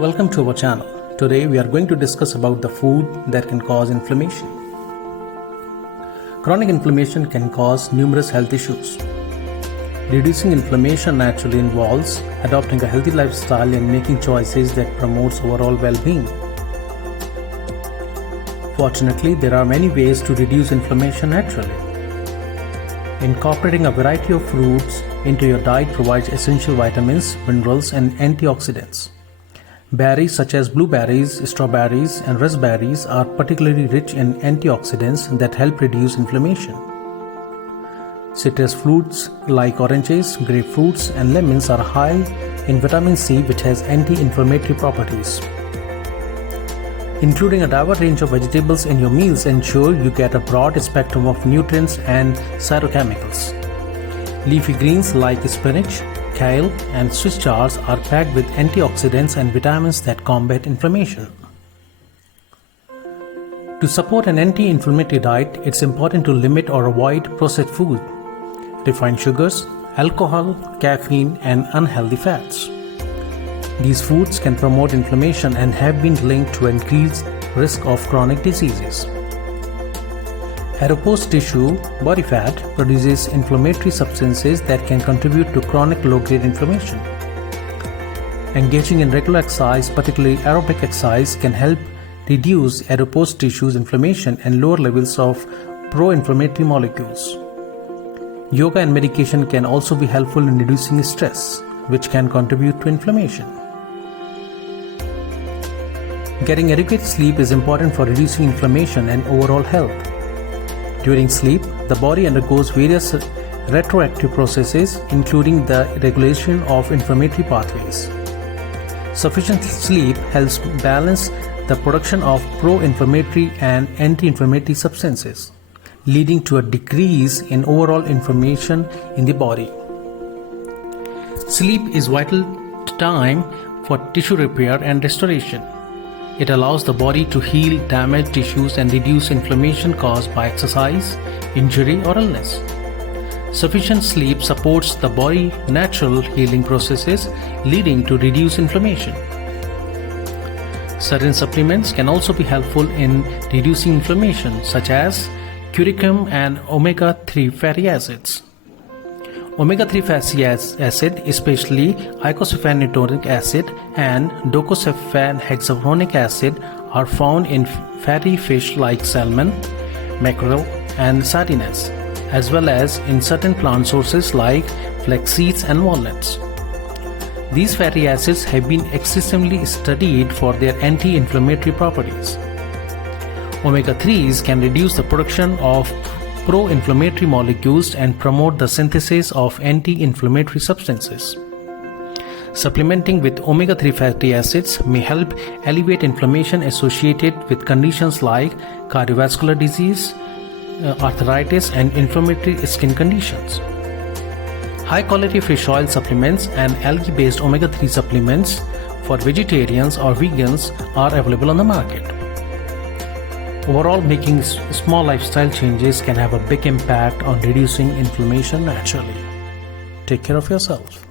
Welcome to our channel. Today we are going to discuss about the food that can cause inflammation. Chronic inflammation can cause numerous health issues. Reducing inflammation naturally involves adopting a healthy lifestyle and making choices that promotes overall well-being. Fortunately, there are many ways to reduce inflammation naturally. Incorporating a variety of fruits into your diet provides essential vitamins, minerals, and antioxidants. Berries such as blueberries, strawberries, and raspberries are particularly rich in antioxidants that help reduce inflammation. Citrus fruits like oranges, grapefruits, and lemons are high in vitamin C, which has anti-inflammatory properties. Including a diverse range of vegetables in your meals ensure you get a broad spectrum of nutrients and phytochemicals. Leafy greens like spinach, kale, and Swiss chard are packed with antioxidants and vitamins that combat inflammation. To support an anti-inflammatory diet, it's important to limit or avoid processed food, refined sugars, alcohol, caffeine, and unhealthy fats. These foods can promote inflammation and have been linked to increased risk of chronic diseases. Adipose tissue, body fat, produces inflammatory substances that can contribute to chronic low-grade inflammation. Engaging in regular exercise, particularly aerobic exercise, can help reduce adipose tissue's inflammation and lower levels of pro-inflammatory molecules. Yoga and meditation can also be helpful in reducing stress, which can contribute to inflammation. Getting adequate sleep is important for reducing inflammation and overall health. During sleep, the body undergoes various retroactive processes, including the regulation of inflammatory pathways. Sufficient sleep helps balance the production of pro-inflammatory and anti-inflammatory substances, leading to a decrease in overall inflammation in the body. Sleep is vital time for tissue repair and restoration. It allows the body to heal damaged tissues and reduce inflammation caused by exercise, injury, or illness. Sufficient sleep supports the body's natural healing processes, leading to reduced inflammation. Certain supplements can also be helpful in reducing inflammation, such as curcumin and omega-3 fatty acids. Omega-3 fatty acid, especially icosapentaenoic acid and docosahexaenoic acid, are found in fatty fish like salmon, mackerel, and sardines, as well as in certain plant sources like flax seeds and walnuts. These fatty acids have been extensively studied for their anti-inflammatory properties. Omega-3s can reduce the production of pro-inflammatory molecules and promote the synthesis of anti-inflammatory substances. Supplementing with omega-3 fatty acids may help alleviate inflammation associated with conditions like cardiovascular disease, arthritis, and inflammatory skin conditions. High-quality fish oil supplements and algae-based omega-3 supplements for vegetarians or vegans are available on the market. Overall, making small lifestyle changes can have a big impact on reducing inflammation naturally. Take care of yourself.